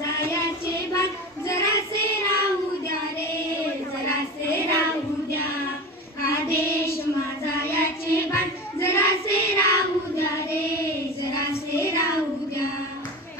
माझा याचे भान जरासे राहू द्या रे, जरासे राहू द्या. हा देश माझा याचे भान जरासे राहू द्या रे, जरासे राहू द्या.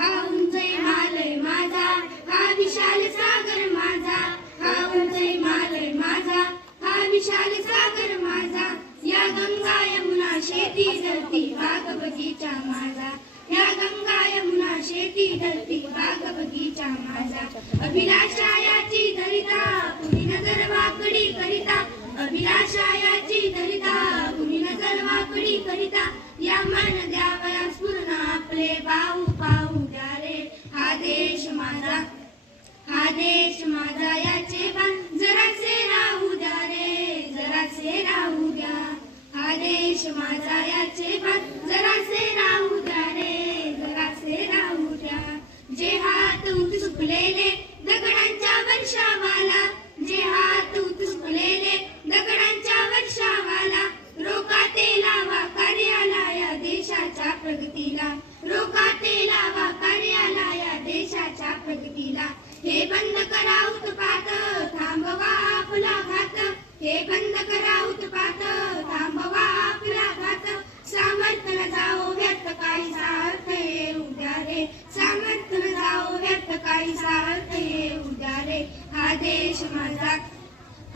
हा उंच हिमालय माझा, हा विशाल सागर माझा, हा उंच हिमालय माझा, हा विशाल सागर माझा. या गंगा यमुना शेती धरती बाग बगीचा माझा, या गंगा यमुना शेती धरती बाग बगीचा माझा. अभिलाषा याची धरिता कुणी नजर वाकडी करिता, अभिलाषा याची धरिता कुणी नजर वाकडी करिता. या मन द्यावया स्फुरण आपले पाहू पाहू द्या रे. हा देश माझा, हा देश माझा याचे भान जरासे राहू द्या रे, जरासे राहू द्या. हा देश माझा याचे भान जरासे राहू द्या रे, जरासे राहू द्या. जे हात सुकलेले दगडांच्या वर्षावाला, जे हात सुकलेले दगडांच्या वर्षावाला. रोकाते लावा कार्याला या देशाच्या प्रगतीला, रोकाते लावा कार्याला या देशाच्या प्रगतीला. हे बंद करा उत्पात थांबवा आपला घात, हे बंद करा उत्पात थांबवा आपला घात. सामर्थ्य न जाओ व्यर्थ काही सार्थ येऊ द्या रे, सामर्थ्य न जाओ व्यर्थ काही सार्थ येऊ द्या रे. हा देश माझा,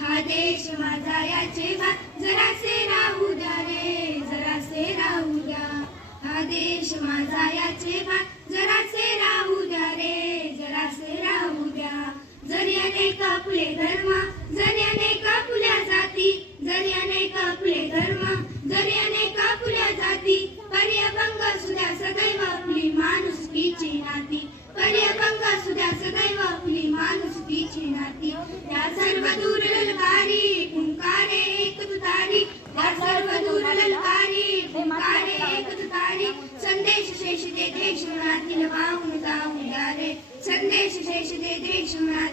हा देश माझा याचे भान जरासे राहू द्या रे, जरासे राहू द्या. हा देश माझा याचे भान जरासे राहू द्या रे, जरासे राहू द्या. जरी अनेक आपले धर्म, जरी अनेक आपल्या जाती, जरी अनेक आपले धर्म, जरी अनेक आपल्या जाती. पर्यभंग सुद्धा सदैव आपली माणुसकीची नाती, पर्यभंग सुद्धा सदैव आपली माणुसकीची नाती. या सर्व दूर ललकारी हुंकारे एक तुतारी, या सर्व दूर ललकारी हुंकारे एक तुतारी. संदेश शेष दे देश मनातील वाहून जाऊ द्या रे, संदेश शेष दे देश मनातील